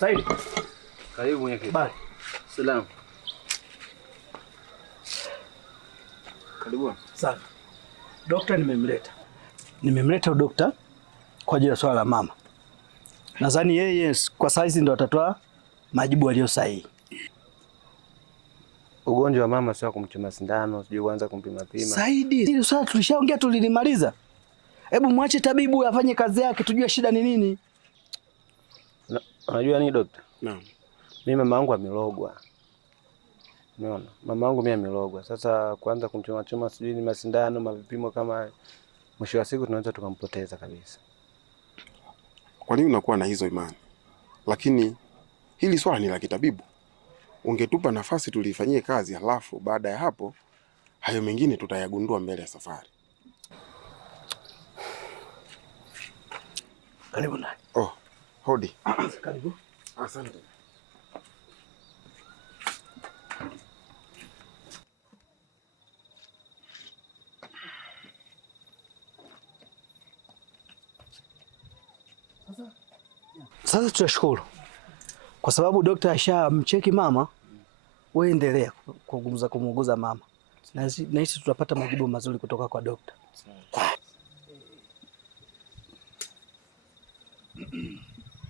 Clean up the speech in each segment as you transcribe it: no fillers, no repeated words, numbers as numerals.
Saidi. Karibu mwenyekiti. Bye. Salamu. Karibu. Sana. Dokta nimemleta. Nimemleta dokta kwa ajili ya swala la mama. Nadhani yeye kwa saizi ndo atatoa majibu yaliyo sahihi. Ugonjwa wa mama sio kumchoma sindano, sijui kuanza kumpima pima. Saidi, hili swala tulishaongea tulilimaliza. Hebu mwache tabibu afanye kazi yake tujue shida ni nini. Unajua nini dokta? Naam. Mimi mama yangu amelogwa. Unaona? Mama yangu mimi amelogwa. Sasa kuanza kumchoma choma sijui ni masindano, mavipimo kama mwisho wa siku tunaweza tukampoteza kabisa. Kwa nini unakuwa na hizo imani? Lakini hili swala ni la kitabibu. Ungetupa nafasi tulifanyie kazi, halafu baada ya hapo hayo mengine tutayagundua mbele ya safari. Karibu ndani. Oh, hodi. Karibu. Asante. Sasa tutashukuru kwa sababu dokta ashamcheki mama. Wewe endelea kumuuguza mama, na hisi tutapata majibu mazuri kutoka kwa dokta.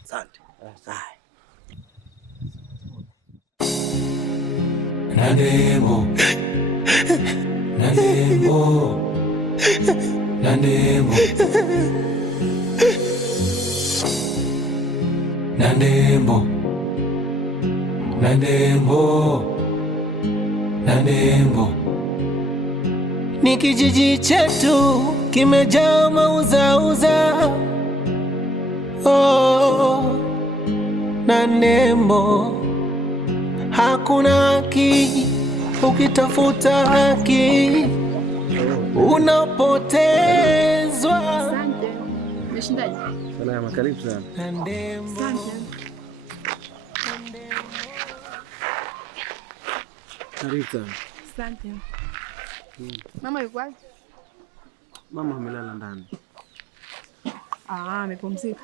Asante. Nandemo Nandemo Nandemo Nandemo Nandemo Nandemo. Ni kijiji chetu kimejaa mauzauza. Oh, Nandemo, hakuna haki, ukitafuta haki unapotezwa. Asante. Umeshindaje? Salama, karibu sana. Nandemo. Karibu sana. Asante. Mama yuko wapi? Mama amelala ndani. Amepumzika.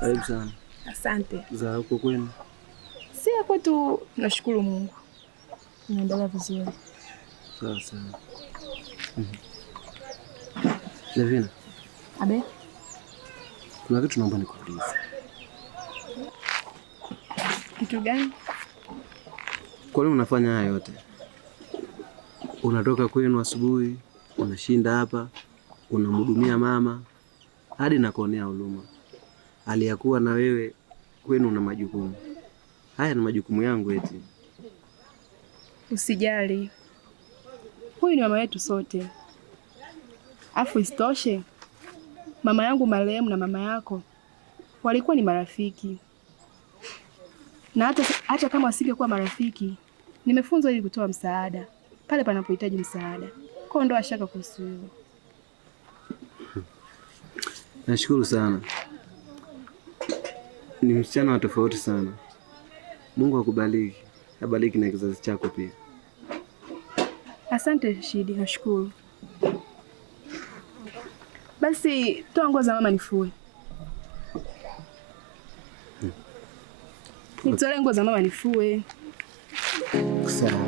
Karibu sana. Asante. Za huko kwenu? Si hapo tu, nashukuru Mungu. Naendelea vizuri. Sawa sawa. Levina. Abe? Kuna kitu naomba nikuulize. Kitu gani? Kwa nini unafanya haya yote? Unatoka kwenu asubuhi, unashinda hapa, unamhudumia mama, hadi nakuonea huruma. Aliyakuwa na wewe kwenu una majukumu. Haya ni majukumu yangu eti. Usijali. Huyu ni mama yetu sote. Afu isitoshe, mama yangu marehemu na mama yako walikuwa ni marafiki. Na hata kama wasingekuwa marafiki, nimefunzwa ili kutoa msaada pale panapohitaji msaada. Kwa ndo ashaka kuhusu hilo. Nashukuru sana. Ni msichana wa tofauti sana. Mungu akubariki. Abariki na kizazi chako pia. Asante Shidi, nashukuru. Basi toa nguo za mama nifue. Nitoe nguo za mama nifue. Sawa.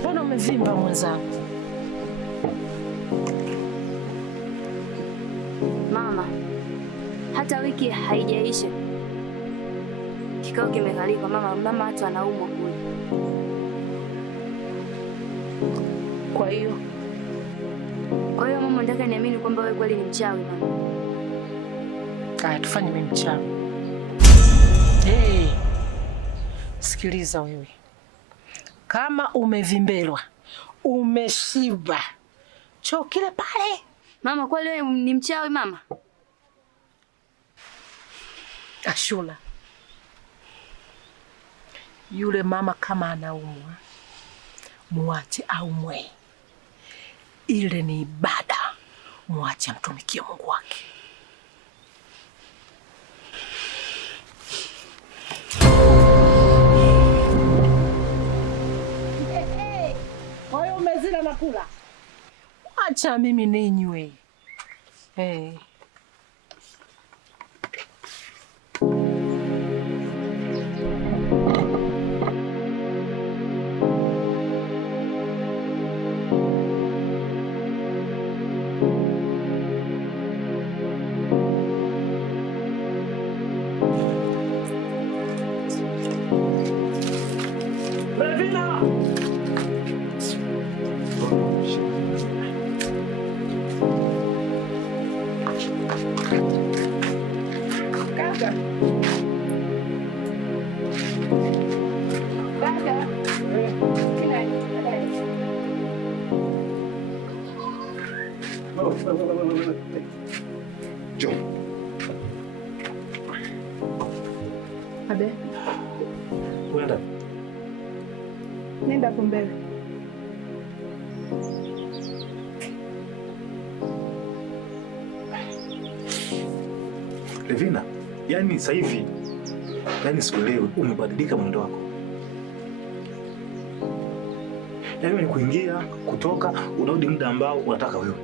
Mbona umevimba mwenzangu? Mama, hata wiki haijaisha kikao kimekalika. Mama hata anaumwa kule. Kwa hiyo mama, nataka niamini kwamba wewe kweli ni mchawi mama. Kaya tufanye mimi mchawi. Hey, sikiliza wewe, kama umevimbelwa, umeshiba, choo kile pale. Mama, kweli wewe ni mchawi mama? Ashura, yule mama kama anaumwa, muache aumwe. Ile ni ibada, muache amtumikie Mungu wake. Kwa hiyo umezila na kula, acha mimi ninywe. Hey. Abe. Kwenda. Nenda hapo mbele. Levina, yani sasa hivi sikuelewi, umebadilika mwendo wako. Yaani ni kuingia, kutoka, unarudi muda ambao unataka wewe.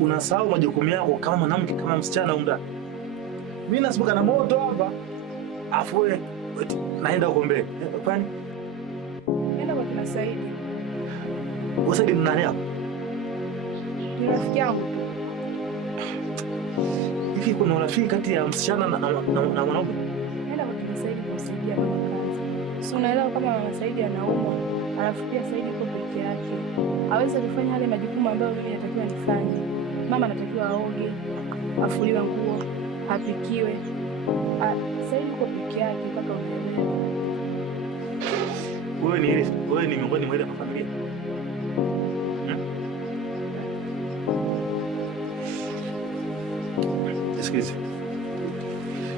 Unasahau majukumu yako kama mwanamke, kama msichana unda. Mimi nasibuka na moto hapa. Afu wewe naenda huko mbele. Kwani? Nenda kwa kina Saidi. Saidi ni nani hapo? Ni rafiki yangu. Hivi kuna urafiki kati ya msichana na mwanaume? Nenda kwa kina Saidi kumsaidia mama kazi. Si unaelewa kama mama Saidi anaumwa, alafu pia Saidi yuko peke yake. Hawezi kufanya yale majukumu ambayo mimi natakiwa nifanye. Mama anatakiwa aoge, afuliwe nguo, apikiwe. Saidi yuko peke yake mpaka unaelewa. Wewe ni miongoni mwa ile familia. Sikiliza.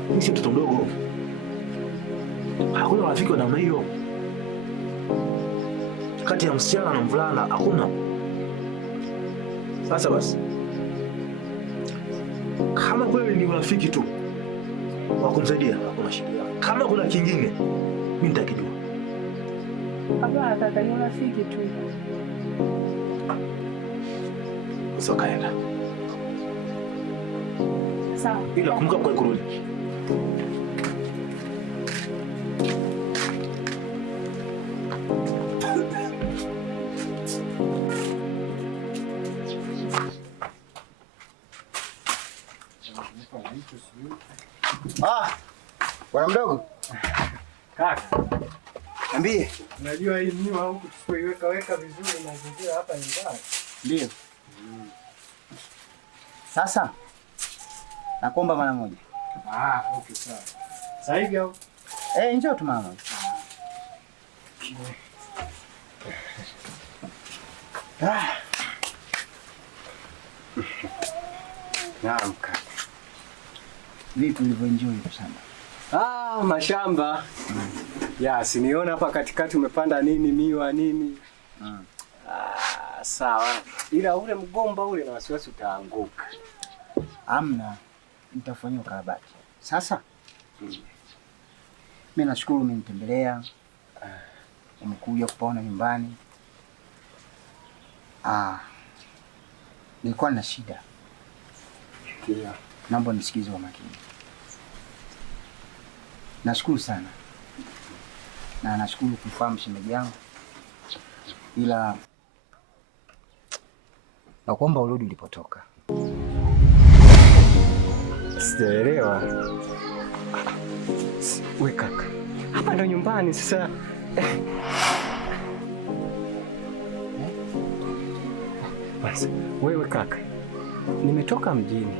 Mimi si mtoto mdogo. Hakuna rafiki wa namna hiyo. Kati ya msichana na mvulana hakuna. Sasa basi. Kama kweli ni urafiki tu wa kumsaidia, hakuna shida. Kama kuna kingine, mimi nitakijua. Hapana kaka, ni urafiki tu. Sasa kaenda. Sawa. Ila kumbuka kwa kurudi. Bwana mdogo. Kaka. Niambie. Unajua hii miwa huku tusipoiweka vizuri mazingira hapa ni mbaya. Ndio. Sasa nakuomba mara moja. Okay sawa. Sasa hivi au? Njoo tu mama. Naam kaka. Vipi ulivyoenjoy sana? Mashamba. Ya, siniona hapa katikati umepanda nini, miwa nini? Sawa. Ila ule mgomba ule na wasiwasi utaanguka. Amna, nitafanyia ukarabati. Sasa mimi nashukuru umenitembelea. Umekuja kupaona nyumbani. Nilikuwa na shida. Kia. Naomba nisikize kwa makini. Nashukuru sana. Na nashukuru kufahamu shemeji yangu. Ila nakuomba urudi ulipotoka. Sijaelewa. We kaka. Hapa ndo nyumbani sasa. Basi, wewe kaka. Nimetoka mjini.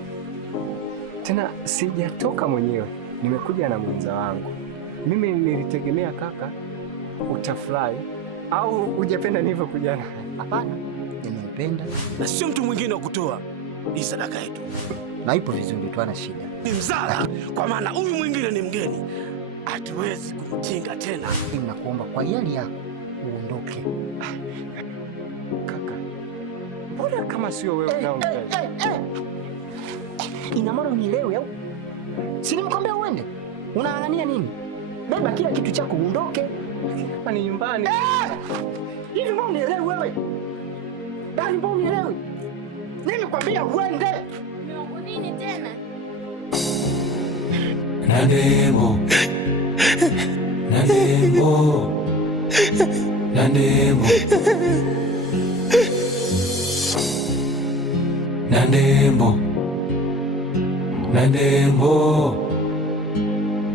Tena sijatoka mwenyewe. nimekuja na mwenza wangu. Mimi nilitegemea kaka utafurahi au hujapenda nilivyokuja. Hapana, nimempenda na sio mtu mwingine wa kutoa hii sadaka yetu, na ipo vizuri tu, ana shida. Ni mzara, kwa maana huyu mwingine ni mgeni, hatuwezi kumtinga tena. Mimi nakuomba kwa yali yako uondoke. Kaka, mbona kama sio wewe unaongea? Ina maana unielewe au? Si nimkwambia uende? Unaangania nini? Beba kila kitu chako uondoke. Hapa ni nyumbani. Hivi mbona unielewe wewe? Dani, mbona unielewe? Nimekwambia uende. Nini tena? Nandembo. Nandembo. Nandembo. Nandembo. Nandembo.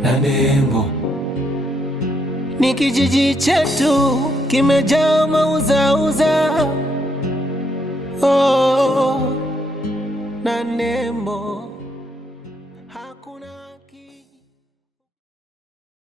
Nandembo. Ni kijiji chetu kimejaa mauzauza. Oh, Nandembo.